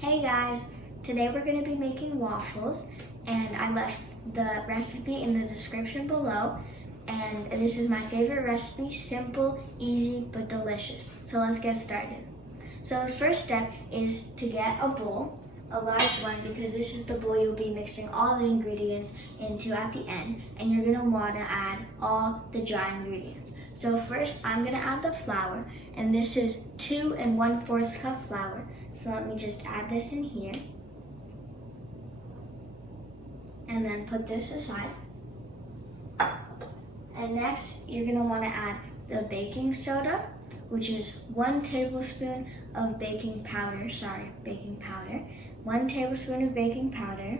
Hey guys, today we're going to be making waffles, and I left the recipe in the description below, and this is my favorite recipe, simple, easy, but delicious. So let's get started. So the first step is to get a bowl, a large one, because this is the bowl you'll be mixing all the ingredients into at the end, and you're going to want to add all the dry ingredients. So first I'm going to add the flour, and this is 2 1/4 cup flour. So let me just add this in here. And then put this aside. And next, you're gonna wanna add the baking soda, which is 1 tablespoon of baking powder. 1 tablespoon of baking powder.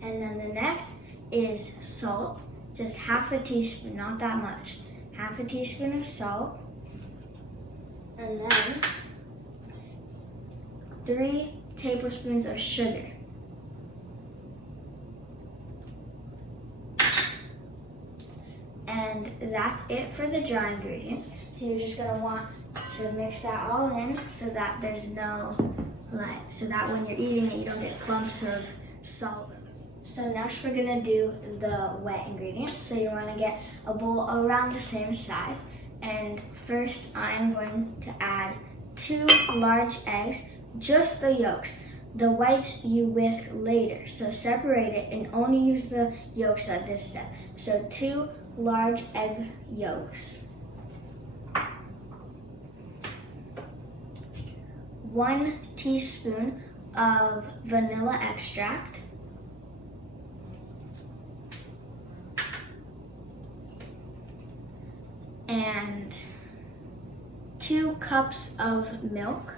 And then the next is salt, just half a teaspoon, not that much. Half a teaspoon of salt. And then 3 tablespoons of sugar. And that's it for the dry ingredients. So you're just gonna want to mix that all in so that there's no, so that when you're eating it, you don't get clumps of salt. So next we're gonna do the wet ingredients. So you wanna get a bowl around the same size. And first I'm going to add 2 large eggs, just the yolks. The whites you whisk later, so separate it and only use the yolks at this step. So 2 large egg yolks. 1 teaspoon of vanilla extract. And 2 cups of milk.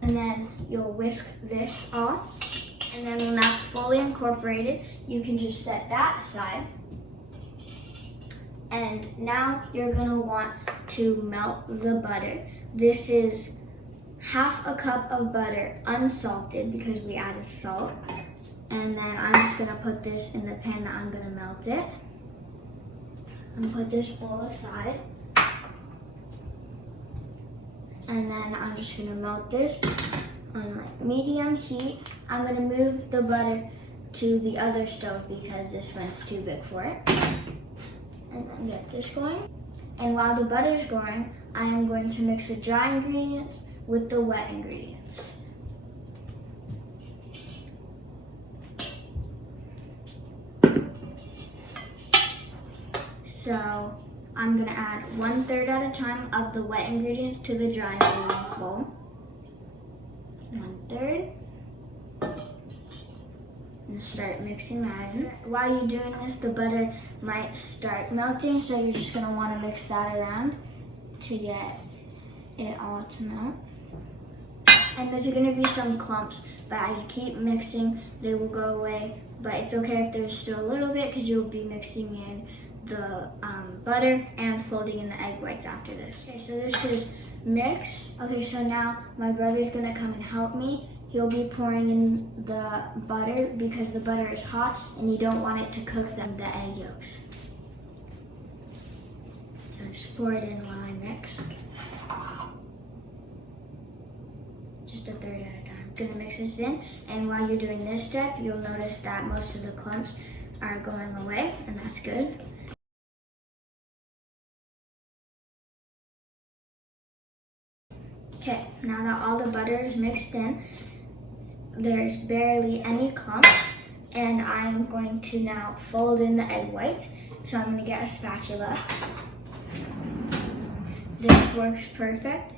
And then you'll whisk this off. And then when that's fully incorporated, you can just set that aside. And now you're gonna want to melt the butter. This is half a cup of butter, unsalted, because we added salt. And then I'm just gonna put this in the pan that I'm gonna melt it. And put this bowl aside. And then I'm just gonna melt this on like medium heat. I'm gonna move the butter to the other stove because this one's too big for it. And then get this going. And while the butter is going, I am going to mix the dry ingredients with the wet ingredients. So I'm gonna add 1/3 at a time of the wet ingredients to the dry ingredients bowl. 1/3. And start mixing that in. While you're doing this, the butter might start melting, so you're just gonna wanna mix that around to get it all to melt. And there's gonna be some clumps, but as you keep mixing, they will go away. But it's okay if there's still a little bit because you'll be mixing in the butter and folding in the egg whites after this. Okay, so this is mixed. Okay, so now my brother's gonna come and help me. He'll be pouring in the butter because the butter is hot and you don't want it to cook the egg yolks. So just pour it in while I mix. Just 1/3 at a time. I'm gonna mix this in, and while you're doing this step, you'll notice that most of the clumps are going away, and that's good. Okay, now that all the butter is mixed in, there's barely any clumps, and I'm going to now fold in the egg whites. So I'm gonna get a spatula. This works perfect,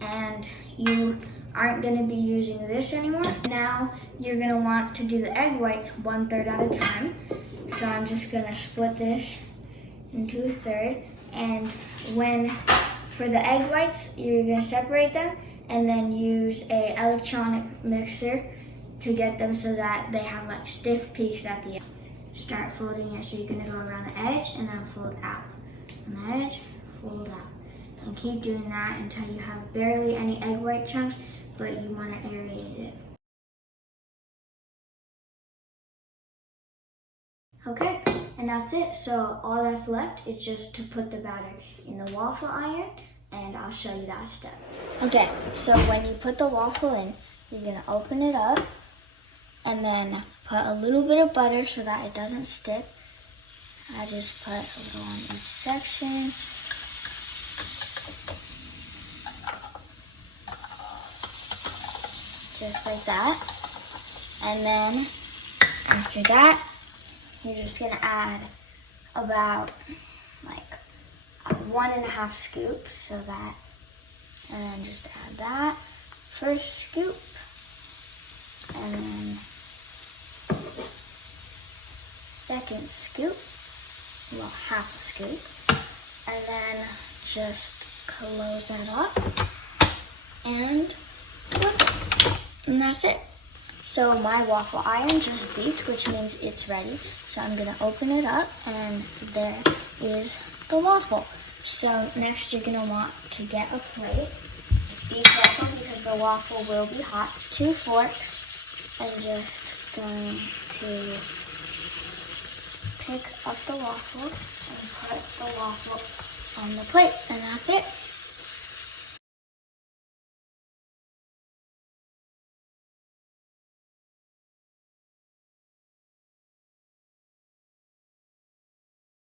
and you aren't gonna be using this anymore. Now you're gonna want to do the egg whites 1/3 at a time. So I'm just gonna split this into 1/3, and for the egg whites, you're gonna separate them and then use a electronic mixer to get them so that they have like stiff peaks at the end. Start folding it, so you're gonna go around the edge and then fold out. On the edge, fold out. And keep doing that until you have barely any egg white chunks, but you wanna aerate it. Okay, And that's it. So all that's left is just to put the batter in the waffle iron, and I'll show you that step. Okay, so when you put the waffle in, you're gonna open it up and then put a little bit of butter so that it doesn't stick. I just put a little on each section. Just like that. And then after that, you're just gonna add about like 1.5 scoops, so that, and then just add that first scoop, and then second scoop, well, half a scoop, and then just close that up, and that's it. So my waffle iron just beeped, which means it's ready. So I'm gonna open it up, and there is the waffle. So next you're gonna want to get a plate. Be careful because the waffle will be hot. 2 forks. I'm just going to pick up the waffles and put the waffle on the plate, and that's it.